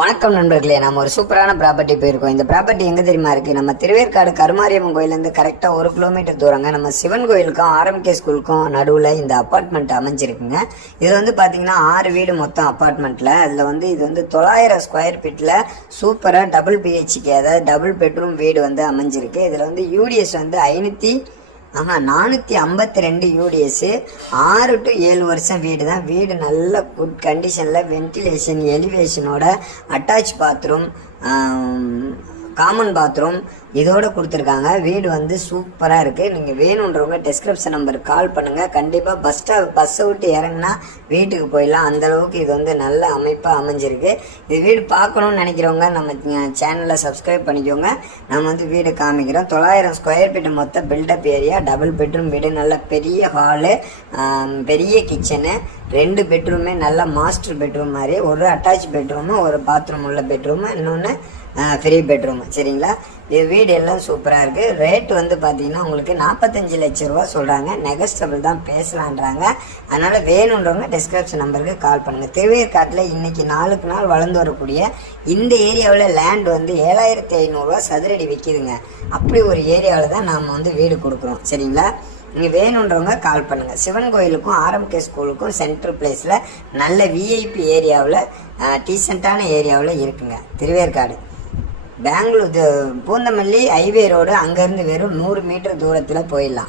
வணக்கம் நண்பர்களே, நம்ம ஒரு சூப்பரான ப்ராப்பர்ட்டி போயிருக்கோம். இந்த ப்ராப்பர்ட்டி எங்க தெரியுமா இருக்கு? நம்ம திருவேற்காடு கருமாரியம்மன் கோயிலேருந்து கரெக்டா 1 கிலோமீட்டர் தூரங்க. நம்ம சிவன் கோயிலுக்கும் ஆர்எம்கே ஸ்கூலுக்கும் நடுவுல இந்த அப்பார்ட்மெண்ட் அமைஞ்சிருக்குங்க. இது வந்து பாத்தீங்கன்னா 6 வீடு மொத்தம் அப்பார்ட்மெண்ட்ல. அதுல வந்து இது வந்து 900 ஸ்கொயர் ஃபீட்ல சூப்பரா டபுள் பிஹெச்கே, அதாவது டபுள் பெட்ரூம் வீடு வந்து அமைஞ்சிருக்கு. இதுல வந்து யூடிஎஸ் வந்து 452 யூடிஎஸ். 6 to 7 வருஷம் வீடு தான். வீடு நல்ல குட் கண்டிஷன்ல, வென்டிலேஷன், எலிவேஷனோட, அட்டாச் பாத்ரூம், காமன் பாத்ரூம் இதோட கொடுத்துருக்காங்க. வீடு வந்து சூப்பராக இருக்குது. நீங்கள் வேணுன்றவங்க டிஸ்கிரிப்ஷன் நம்பருக்கு கால் பண்ணுங்கள். கண்டிப்பாக பஸ்ஸை விட்டு இறங்கினா வீட்டுக்கு போயிடலாம். அந்தளவுக்கு இது வந்து நல்ல அமைப்பாக அமைஞ்சிருக்கு. இது வீடு பார்க்கணுன்னு நினைக்கிறவங்க நம்ம சேனலை சப்ஸ்கிரைப் பண்ணிக்கோங்க. நம்ம வந்து வீடு காமிக்கிறோம். 900 ஸ்கொயர் ஃபீட் மொத்த பில்டப் ஏரியா, டபுள் பெட்ரூம் வீடு, நல்ல பெரிய ஹாலு, பெரிய கிச்சனு, 2 பெட்ரூமே நல்ல மாஸ்டர் பெட்ரூம் மாதிரி, ஒரு அட்டாச் பெட்ரூமு, ஒரு பாத்ரூம் உள்ள பெட்ரூமு, இன்னொன்று ஃப்ரீ பெட்ரூம். சரிங்களா? இது வீடு எல்லாம் சூப்பராக இருக்குது. ரேட் வந்து பார்த்தீங்கன்னா உங்களுக்கு 45 லட்சம் ரூபா சொல்கிறாங்க. நெகஸ்டபிள் தான் பேசலான்றாங்க. அதனால் வேணுன்றவங்க டிஸ்கிரிப்ஷன் நம்பருக்கு கால் பண்ணுங்கள். திருவேற்காட்டில் இன்றைக்கி நாளுக்கு நாள் வளர்ந்து வரக்கூடிய இந்த ஏரியாவில் லேண்ட் வந்து 7500 ரூபா சதுரடி விற்கிதுங்க. அப்படி ஒரு ஏரியாவில் தான் நாம் வந்து வீடு கொடுக்குறோம். சரிங்களா? நீங்கள் வேணுன்றவங்க கால் பண்ணுங்கள். சிவன் கோயிலுக்கும் ஆர்எம்கே ஸ்கூலுக்கும் சென்ட்ரல் பிளேஸில் நல்ல விஐபி ஏரியாவில், டீசெண்டான ஏரியாவில் இருக்குங்க. திருவேற்காடு பெங்களூர் பூந்தமல்லி ஹைவே ரோடு, அங்கேருந்து வெறும் 100 மீட்டர் தூரத்தில் போயிடலாம்.